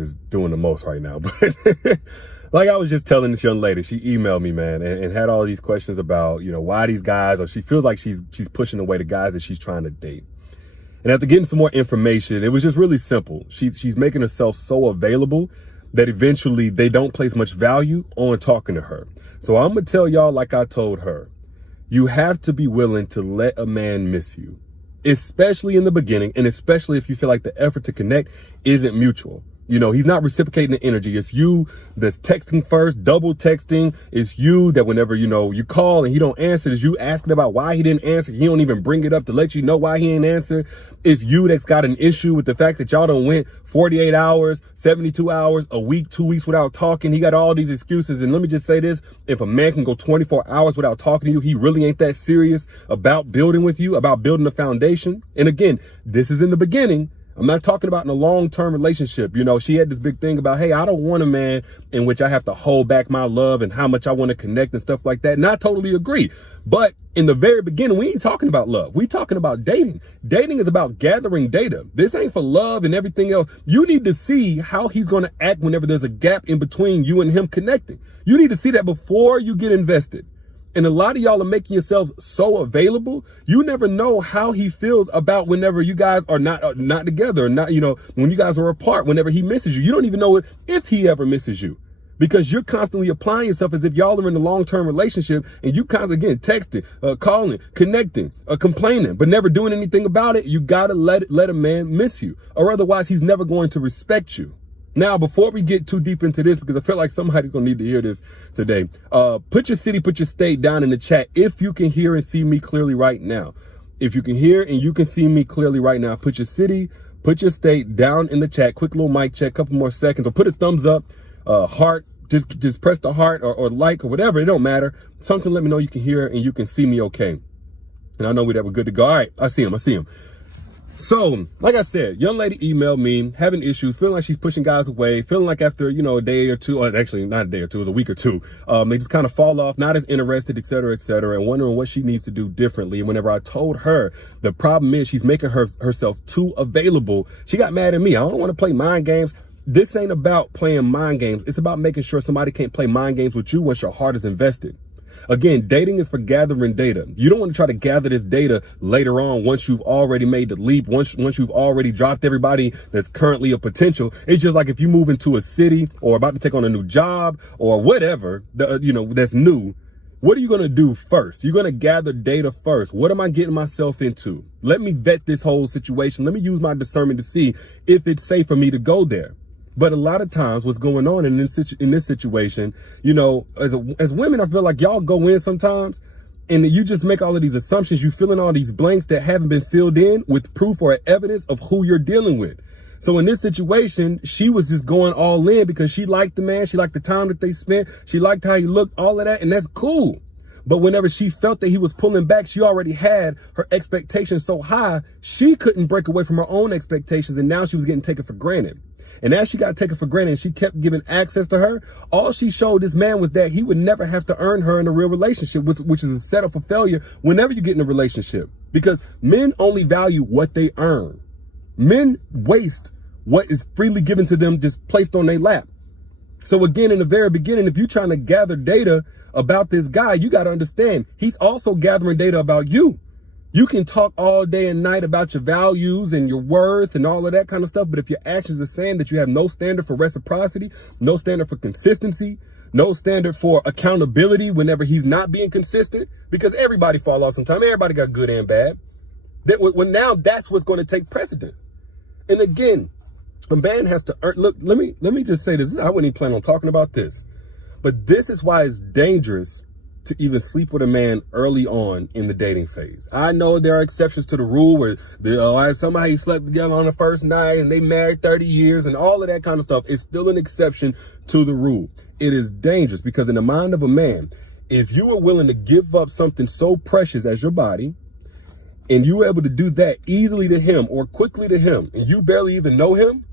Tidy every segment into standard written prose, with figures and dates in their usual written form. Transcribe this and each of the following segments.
is doing the most right now. But like I was just telling this young lady, she emailed me, man, and had all these questions about, why these guys, or she feels like she's pushing away the guys that she's trying to date. And after getting some more information, it was just really simple. She's making herself so available that eventually they don't place much value on talking to her. So I'm going to tell y'all, like I told her, you have to be willing to let a man miss you, especially in the beginning, and especially if you feel like the effort to connect isn't mutual. He's not reciprocating the energy. It's you that's texting first, double texting. It's you that whenever, you call and he don't answer, it's you asking about why he didn't answer. He don't even bring it up to let you know why he ain't answer. It's you that's got an issue with the fact that y'all done went 48 hours, 72 hours, a week, 2 weeks without talking. He got all these excuses. And let me just say this, if a man can go 24 hours without talking to you, he really ain't that serious about building with you, about building a foundation. And again, this is in the beginning. I'm not talking about in a long-term relationship. She had this big thing about, hey, I don't want a man in which I have to hold back my love and how much I want to connect and stuff like that. And I totally agree. But in the very beginning, we ain't talking about love. We talking about dating. Dating is about gathering data. This ain't for love and everything else. You need to see how he's going to act whenever there's a gap in between you and him connecting. You need to see that before you get invested. And a lot of y'all are making yourselves so available. You never know how he feels about whenever you guys are not together, or not, when you guys are apart, whenever he misses you. You don't even know if he ever misses you, because you're constantly applying yourself as if y'all are in a long-term relationship, and you constantly, again, texting, calling, connecting, complaining, but never doing anything about it. You got to let a man miss you, or otherwise he's never going to respect you. Now, before we get too deep into this, because I feel like somebody's going to need to hear this today, put your city, put your state down in the chat if you can hear and see me clearly right now. If you can hear and you can see me clearly right now, put your city, put your state down in the chat. Quick little mic check, couple more seconds, or put a thumbs up, heart, just press the heart or like or whatever. It don't matter. Something let me know you can hear and you can see me okay. And I know that we're good to go. All right, I see him. So, like I said, young lady emailed me, having issues, feeling like she's pushing guys away, feeling like after, a day or two, or actually not a day or two, it was a week or two, they just kind of fall off, not as interested, et cetera, and wondering what she needs to do differently. And whenever I told her, the problem is she's making herself too available, she got mad at me. I don't want to play mind games. This ain't about playing mind games. It's about making sure somebody can't play mind games with you once your heart is invested. Again, dating is for gathering data. You don't want to try to gather this data later on once you've already made the leap, once you've already dropped everybody that's currently a potential. It's just like if you move into a city or about to take on a new job or whatever, that's new. What are you going to do first? You're going to gather data first. What am I getting myself into? Let me vet this whole situation. Let me use my discernment to see if it's safe for me to go there. But a lot of times what's going on in this situation, as women, I feel like y'all go in sometimes and you just make all of these assumptions. You fill in all these blanks that haven't been filled in with proof or evidence of who you're dealing with. So in this situation, she was just going all in because she liked the man. She liked the time that they spent. She liked how he looked, all of that. And that's cool. But whenever she felt that he was pulling back, she already had her expectations so high, she couldn't break away from her own expectations. And now she was getting taken for granted. And as she got taken for granted and she kept giving access to her, all she showed this man was that he would never have to earn her in a real relationship, which is a setup for failure whenever you get in a relationship. Because men only value what they earn. Men waste what is freely given to them, just placed on their lap. So again, in the very beginning, if you're trying to gather data about this guy, you got to understand he's also gathering data about you. You can talk all day and night about your values and your worth and all of that kind of stuff. But if your actions are saying that you have no standard for reciprocity, no standard for consistency, no standard for accountability whenever he's not being consistent, because everybody fall off sometime. Everybody got good and bad. Now that's what's going to take precedence. And again, a man has to earn. Look, let me just say this. I wouldn't even plan on talking about this, but this is why it's dangerous to even sleep with a man early on in the dating phase. I know there are exceptions to the rule where somebody slept together on the first night and they married 30 years and all of that kind of stuff. It's still an exception to the rule. It is dangerous because in the mind of a man, if you are willing to give up something so precious as your body, and you were able to do that easily to him or quickly to him, and you barely even know him,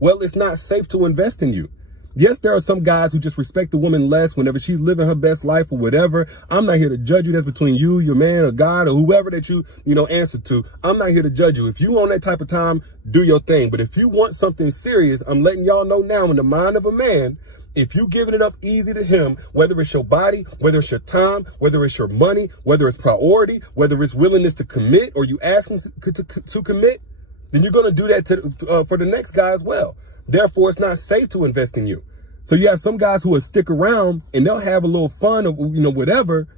well, it's not safe to invest in you. Yes, there are some guys who just respect the woman less whenever she's living her best life or whatever. I'm not here to judge you. That's between you, your man, or God, or whoever that you answer to. I'm not here to judge you. If you on that type of time, do your thing. But if you want something serious, I'm letting y'all know now, in the mind of a man, if you giving it up easy to him, whether it's your body, whether it's your time, whether it's your money, whether it's priority, whether it's willingness to commit, or you ask him to commit, then you're going to do that for the next guy as well. Therefore, it's not safe to invest in you. So you have some guys who will stick around and they'll have a little fun or, whatever.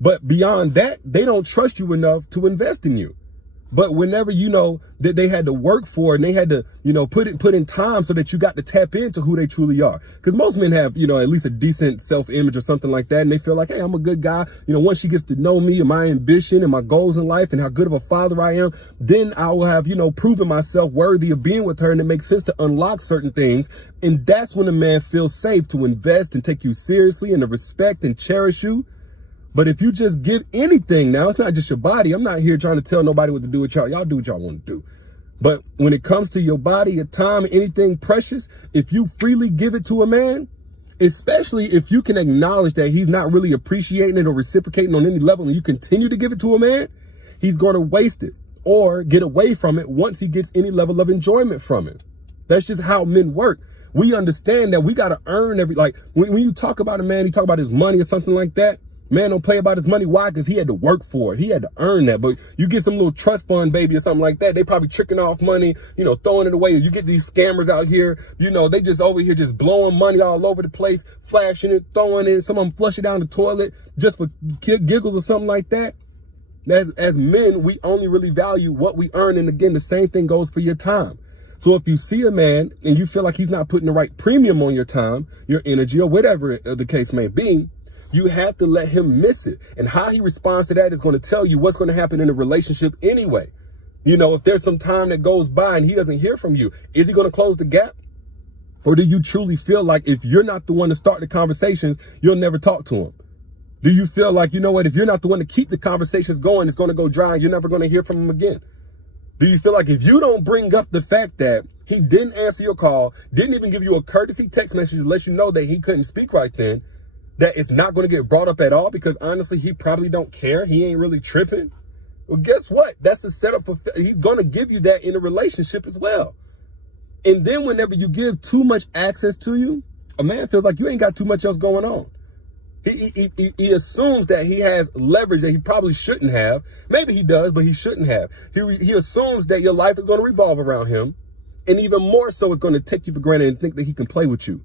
But beyond that, they don't trust you enough to invest in you. But whenever that they had to work for it and they had to, put in time so that you got to tap into who they truly are. Because most men have, at least a decent self-image or something like that. And they feel like, hey, I'm a good guy. Once she gets to know me and my ambition and my goals in life and how good of a father I am, then I will have, proven myself worthy of being with her. And it makes sense to unlock certain things. And that's when a man feels safe to invest and take you seriously and to respect and cherish you. But if you just give anything now, it's not just your body. I'm not here trying to tell nobody what to do with y'all. Y'all do what y'all want to do. But when it comes to your body, your time, anything precious, if you freely give it to a man, especially if you can acknowledge that he's not really appreciating it or reciprocating on any level, and you continue to give it to a man, he's going to waste it or get away from it once he gets any level of enjoyment from it. That's just how men work. We understand that we got to earn when you talk about a man, you talk about his money or something like that. Man don't play about his money. Why? Because he had to work for it. He had to earn that. But you get some little trust fund baby or something like that, they probably tricking off money, throwing it away. You get these scammers out here, they just over here just blowing money all over the place, flashing it, throwing it. Some of them flush it down the toilet just for giggles or something like that. As men, we only really value what we earn. And again, the same thing goes for your time. So if you see a man and you feel like he's not putting the right premium on your time, your energy, or whatever the case may be, you have to let him miss it. And how he responds to that is going to tell you what's going to happen in a relationship anyway. If there's some time that goes by and he doesn't hear from you, is he going to close the gap? Or do you truly feel like if you're not the one to start the conversations, you'll never talk to him? Do you feel like, if you're not the one to keep the conversations going, it's going to go dry and you're never going to hear from him again? Do you feel like if you don't bring up the fact that he didn't answer your call, didn't even give you a courtesy text message to let you know that he couldn't speak right then, that it's not going to get brought up at all because honestly, he probably don't care. He ain't really tripping. Well, guess what? That's a setup for, he's going to give you that in a relationship as well. And then whenever you give too much access to you, a man feels like you ain't got too much else going on. He assumes that he has leverage that he probably shouldn't have. Maybe he does, but he shouldn't have. He assumes that your life is going to revolve around him. And even more so, it's going to take you for granted and think that he can play with you.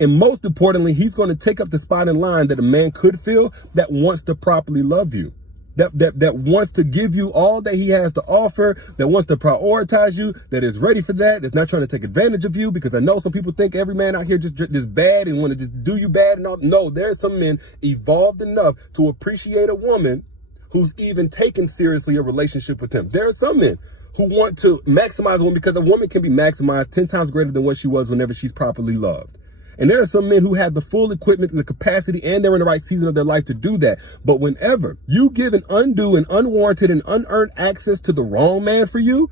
And most importantly, he's going to take up the spot in line that a man could fill that wants to properly love you, that wants to give you all that he has to offer, that wants to prioritize you, that is ready for that's not trying to take advantage of you. Because I know some people think every man out here just bad and want to just do you bad and all. No, there's some men evolved enough to appreciate a woman who's even taken seriously a relationship with him. There are some men who want to maximize a woman because a woman can be maximized 10 times greater than what she was whenever she's properly loved. And there are some men who have the full equipment, the capacity, and they're in the right season of their life to do that. But whenever you give an undue and unwarranted and unearned access to the wrong man for you,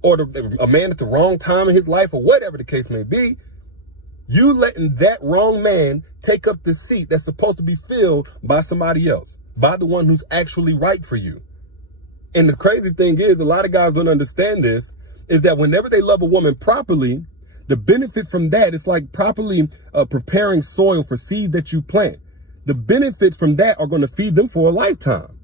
or a man at the wrong time in his life, or whatever the case may be, you letting that wrong man take up the seat that's supposed to be filled by somebody else, by the one who's actually right for you. And the crazy thing is, a lot of guys don't understand this, is that whenever they love a woman properly, the benefit from that is like properly preparing soil for seeds that you plant. The benefits from that are going to feed them for a lifetime.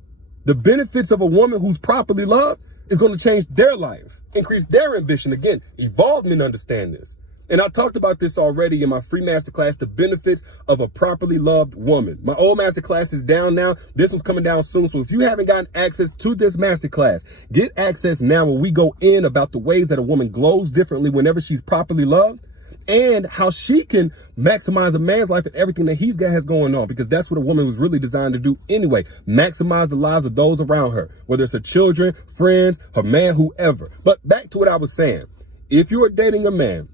The benefits of a woman who's properly loved is going to change their life, increase their ambition. Again, evolved men understand this. And I talked about this already in my free masterclass, the benefits of a properly loved woman. My old masterclass is down now. This one's coming down soon. So if you haven't gotten access to this masterclass, get access now where we go in about the ways that a woman glows differently whenever she's properly loved and how she can maximize a man's life and everything that has going on, because that's what a woman was really designed to do anyway. Maximize the lives of those around her, whether it's her children, friends, her man, whoever. But back to what I was saying. If you are dating a man,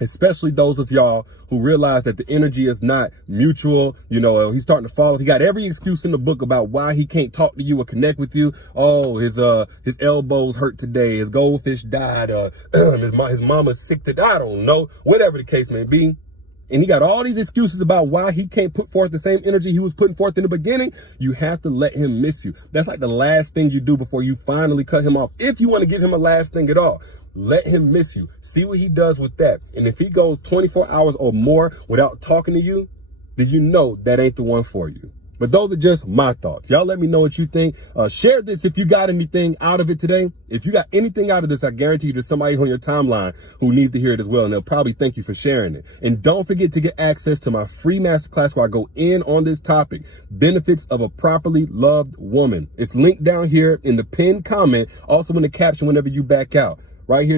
especially those of y'all who realize that the energy is not mutual, he's starting to fall. He got every excuse in the book about why he can't talk to you or connect with you. Oh, his elbows hurt today. His goldfish died. His mama's sick today. I don't know. Whatever the case may be. and he got all these excuses about why he can't put forth the same energy he was putting forth in the beginning, you have to let him miss you. That's like the last thing you do before you finally cut him off. If you want to give him a last thing at all, let him miss you. See what he does with that. And if he goes 24 hours or more without talking to you, then you know that ain't the one for you. But those are just my thoughts. Y'all let me know what you think. Share this if you got anything out of it today. If you got anything out of this, I guarantee you there's somebody on your timeline who needs to hear it as well. And they'll probably thank you for sharing it. And don't forget to get access to my free masterclass where I go in on this topic, benefits of a properly loved woman. It's linked down here in the pinned comment, also in the caption whenever you back out. Right here.